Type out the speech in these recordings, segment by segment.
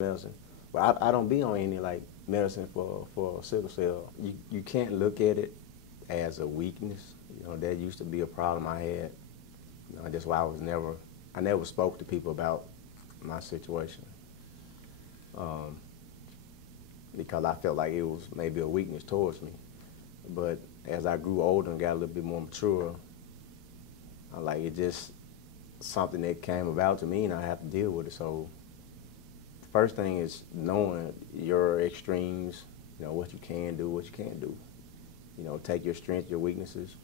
medicine. But I don't be on any like medicine for sickle cell. You can't look at it as a weakness. You know, that used to be a problem I had. You know, that's why I never spoke to people about my situation. Because I felt like it was maybe a weakness towards me. But as I grew older and got a little bit more mature, it just something that came about to me and I have to deal with it. So the first thing is knowing your extremes, you know, what you can do, what you can't do. You know, take your strengths, your weaknesses,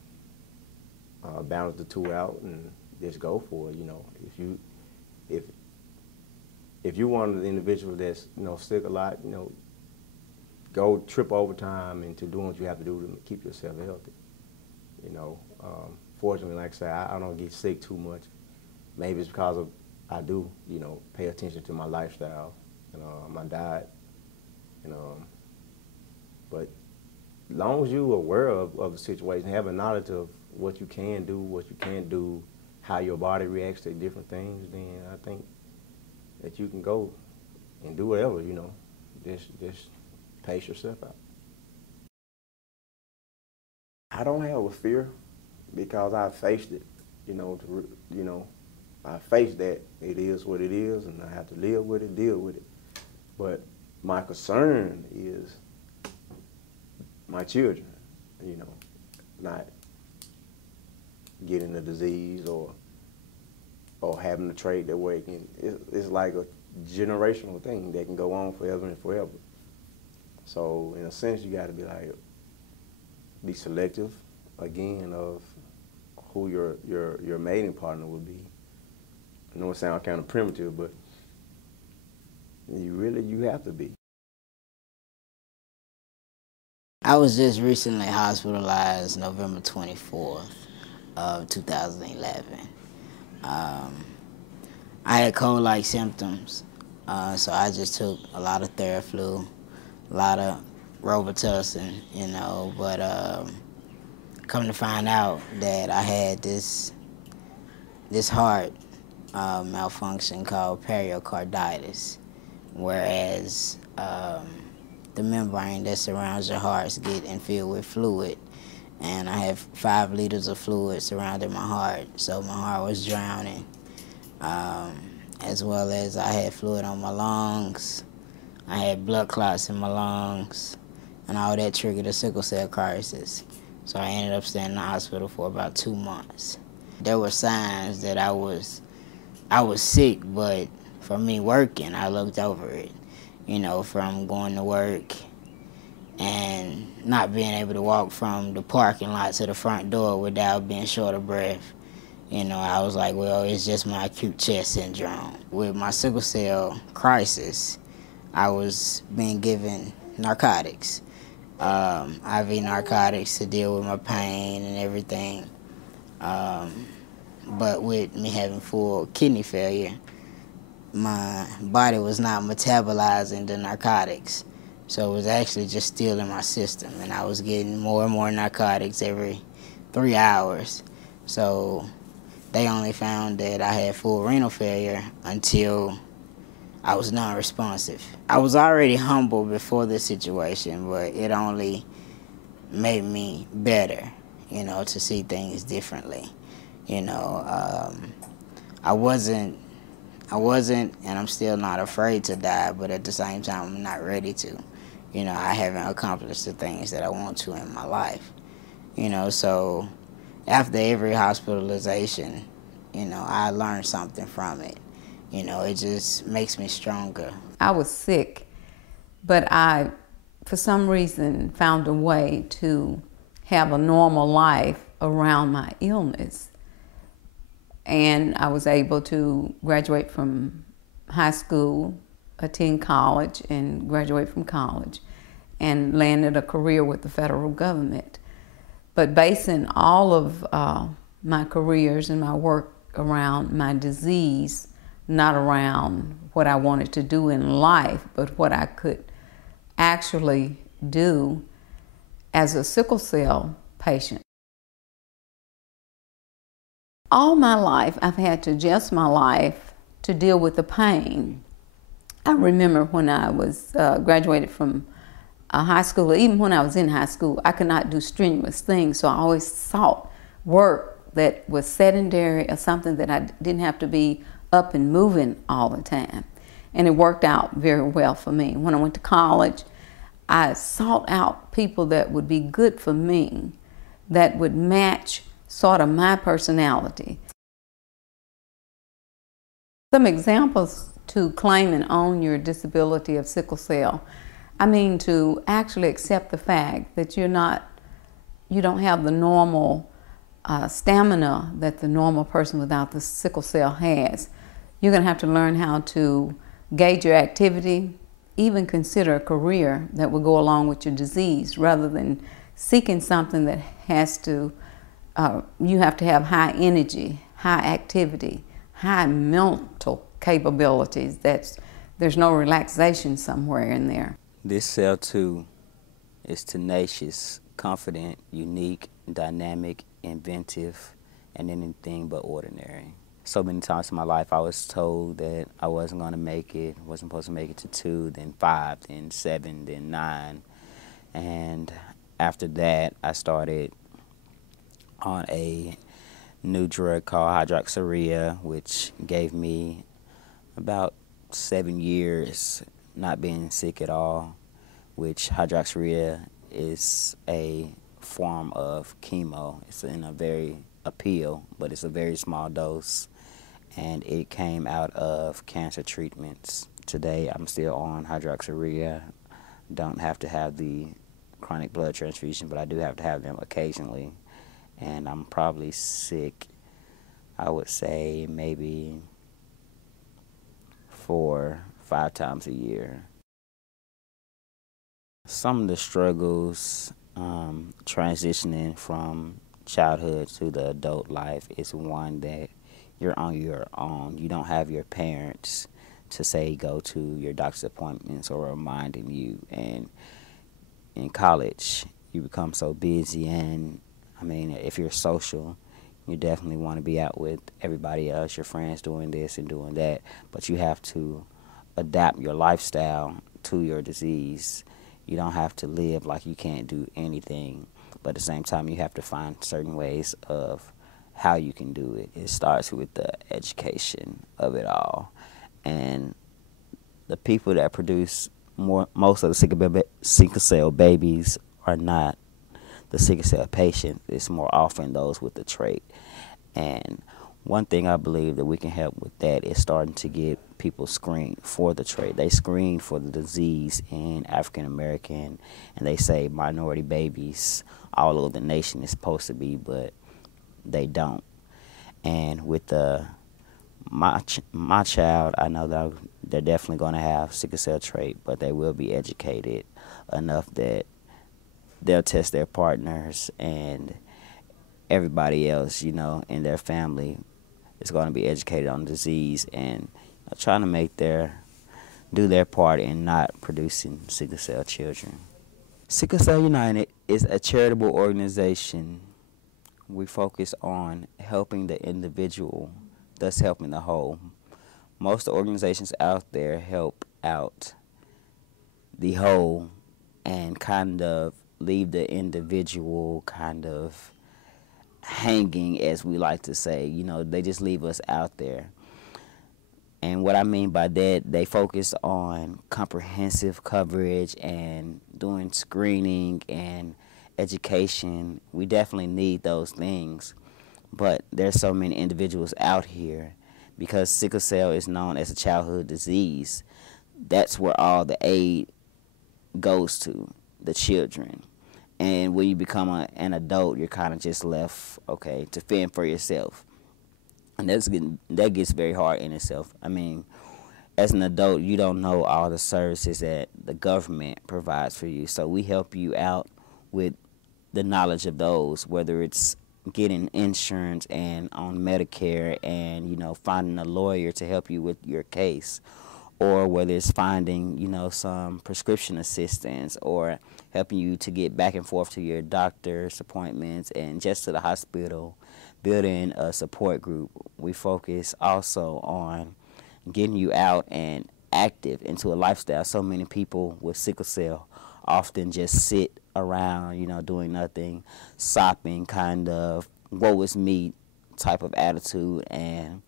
balance the two out and just go for it. You know, if you're one of the individuals that's, you know, sick a lot, you know, go trip overtime into doing what you have to do to keep yourself healthy. You know, fortunately, like I say, I don't get sick too much. Maybe it's because I do, you know, pay attention to my lifestyle and my diet. But as long as you're aware of the situation, having knowledge of what you can do, what you can't do, how your body reacts to different things, then I think that you can go and do whatever, you know. Just pace yourself out. I don't have a fear because I faced it, you know, I faced that it is what it is and I have to live with it, deal with it. But my concern is my children, you know, not getting the disease or having a trait that way it's like a generational thing that can go on forever and forever. So in a sense, you got to be selective again of who your mating partner would be. I know it sounds kind of primitive, but you have to be. I was just recently hospitalized November 24th of 2011. I had cold-like symptoms, so I just took a lot of Theraflu, a lot of Robitussin, you know, but come to find out that I had this heart malfunction called pericarditis, whereas the membrane that surrounds your heart get filled with fluid, and I have 5 liters of fluid surrounding my heart, so my heart was drowning, as well as I had fluid on my lungs. I had blood clots in my lungs, and all that triggered a sickle cell crisis. So I ended up staying in the hospital for about 2 months. There were signs that I was sick, but for me working, I looked over it, you know, from going to work and not being able to walk from the parking lot to the front door without being short of breath. You know, I was like, well, it's just my acute chest syndrome. With my sickle cell crisis, I was being given narcotics, IV narcotics to deal with my pain and everything. But with me having full kidney failure, my body was not metabolizing the narcotics. So it was actually just still in my system, and I was getting more and more narcotics every 3 hours. So they only found that I had full renal failure until I was non-responsive. I was already humble before this situation, but it only made me better, you know, to see things differently. You know, I wasn't, and I'm still not afraid to die, but at the same time, I'm not ready to. You know, I haven't accomplished the things that I want to in my life. You know, so after every hospitalization, you know, I learned something from it. You know, it just makes me stronger. I was sick, but I, for some reason, found a way to have a normal life around my illness. And I was able to graduate from high school, attend college, and graduate from college, and landed a career with the federal government. But basing all of my careers and my work around my disease, not around what I wanted to do in life, but what I could actually do as a sickle cell patient. All my life, I've had to adjust my life to deal with the pain. I remember when I was graduated from high school, or even when I was in high school, I could not do strenuous things, so I always sought work that was sedentary or something that I didn't have to be up and moving all the time. And it worked out very well for me. When I went to college, I sought out people that would be good for me, that would match sort of my personality. Some examples to claim and own your disability of sickle cell. I mean, to actually accept the fact that you don't have the normal stamina that the normal person without the sickle cell has. You're going to have to learn how to gauge your activity, even consider a career that will go along with your disease, rather than seeking something that has to, you have to have high energy, high activity, high mental capabilities. There's no relaxation somewhere in there. This cell too is tenacious, confident, unique, dynamic, inventive, and anything but ordinary. So many times in my life I was told that I wasn't going to make it, wasn't supposed to make it to 2, then 5, then 7, then 9. And after that, I started on a new drug called hydroxyurea, which gave me about 7 years not being sick at all, which hydroxyurea is a form of chemo. It's in a pill, but it's a very small dose, and it came out of cancer treatments. Today, I'm still on hydroxyurea. Don't have to have the chronic blood transfusion, but I do have to have them occasionally, and I'm probably sick, I would say maybe 4-5 times a year. Some of the struggles transitioning from childhood to the adult life is one that you're on your own. You don't have your parents to say go to your doctor's appointments or reminding you. And in college, you become so busy, and I mean, if you're social, you definitely want to be out with everybody else, your friends doing this and doing that, but you have to adapt your lifestyle to your disease. You don't have to live like you can't do anything, but at the same time, you have to find certain ways of how you can do it. It starts with the education of it all. And the people that produce most of the sickle cell babies are not the sickle cell patient. It's more often those with the trait. And one thing I believe that we can help with that is starting to get people screened for the trait. They screen for the disease in African American, and they say minority babies all over the nation is supposed to be, but they don't. And with my child, I know that they're definitely going to have sickle cell trait, but they will be educated enough that they'll test their partners, and everybody else, you know, in their family is going to be educated on the disease, and trying to do their part in not producing sickle cell children. Sickle Cell United is a charitable organization. We focus on helping the individual, thus helping the whole. Most organizations out there help out the whole and kind of leave the individual kind of hanging, as we like to say. You know, they just leave us out there. And what I mean by that, they focus on comprehensive coverage and doing screening and education. We definitely need those things. But there's so many individuals out here, because sickle cell is known as a childhood disease. That's where all the aid goes to, the children. And when you become an adult, you're kind of just left, okay, to fend for yourself. And that gets very hard in itself. I mean, as an adult, you don't know all the services that the government provides for you. So we help you out with the knowledge of those, whether it's getting insurance and on Medicare and, you know, finding a lawyer to help you with your case, or whether it's finding, you know, some prescription assistance, or helping you to get back and forth to your doctor's appointments and just to the hospital, building a support group. We focus also on getting you out and active, into a lifestyle. So many people with sickle cell often just sit around, doing nothing, sopping, kind of woe is me type of attitude, and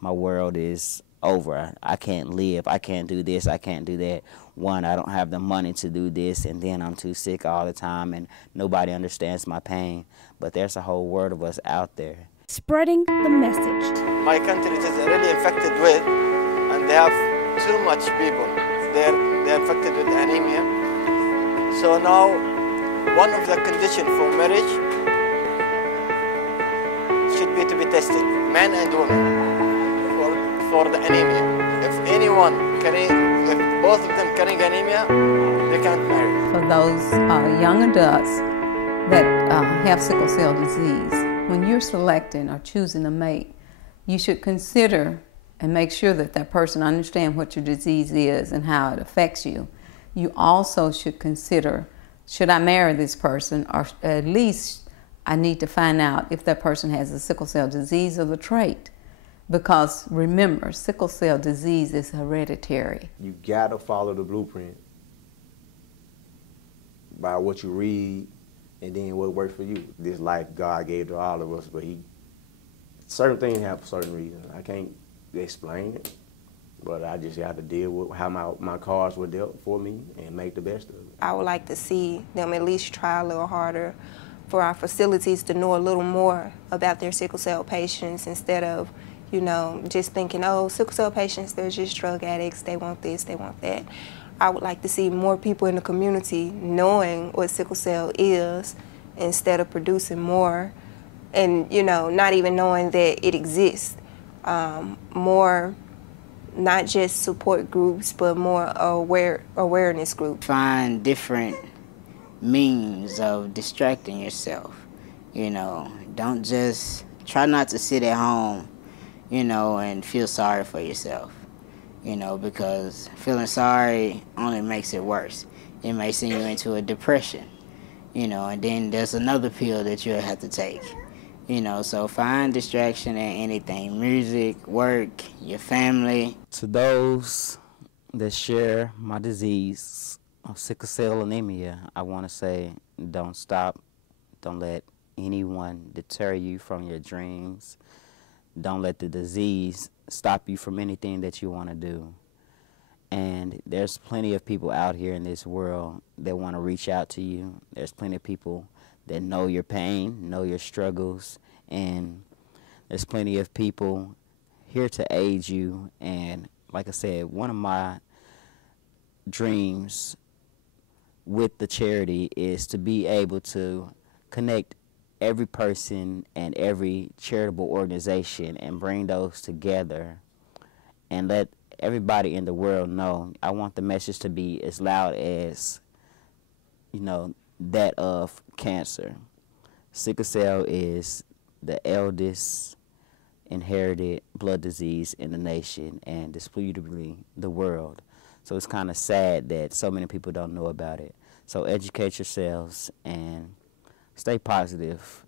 my world is over. I can't live. I can't do this. I can't do that. One, I don't have the money to do this, and then I'm too sick all the time, and nobody understands my pain. But there's a whole world of us out there. Spreading the message. My country is really infected with, and they have too much people. They're infected with anemia. So now, one of the conditions for marriage should be to be tested, men and women, for the anemia. If both of them carrying anemia, they can't marry. For those young adults that have sickle cell disease, when you're selecting or choosing a mate, you should consider and make sure that that person understands what your disease is and how it affects you. You also should consider, should I marry this person, or at least I need to find out if that person has a sickle cell disease or the trait. Because remember, sickle cell disease is hereditary. You gotta follow the blueprint by what you read and then what works for you. This life God gave to all of us, but certain things have certain reasons. I can't explain it, but I just have to deal with how my cards were dealt for me and make the best of it. I would like to see them at least try a little harder for our facilities to know a little more about their sickle cell patients instead of, just thinking, oh, sickle cell patients, they're just drug addicts, they want this, they want that. I would like to see more people in the community knowing what sickle cell is instead of producing more and, not even knowing that it exists. More, not just support groups, but more awareness groups. Find different means of distracting yourself. Don't just try not to sit at home, and feel sorry for yourself, because feeling sorry only makes it worse. It may send you into a depression, and then there's another pill that you'll have to take. So find distraction in anything, music, work, your family. To those that share my disease of sickle cell anemia, I want to say, don't stop. Don't let anyone deter you from your dreams. Don't let the disease stop you from anything that you want to do. And there's plenty of people out here in this world that want to reach out to you. There's plenty of people that know your pain, know your struggles, and there's plenty of people here to aid you. And like I said, one of my dreams with the charity is to be able to connect every person and every charitable organization and bring those together and let everybody in the world know. I want the message to be as loud as, that of cancer. Sickle cell is the eldest inherited blood disease in the nation and disputably the world. So it's kind of sad that so many people don't know about it. So educate yourselves and stay positive.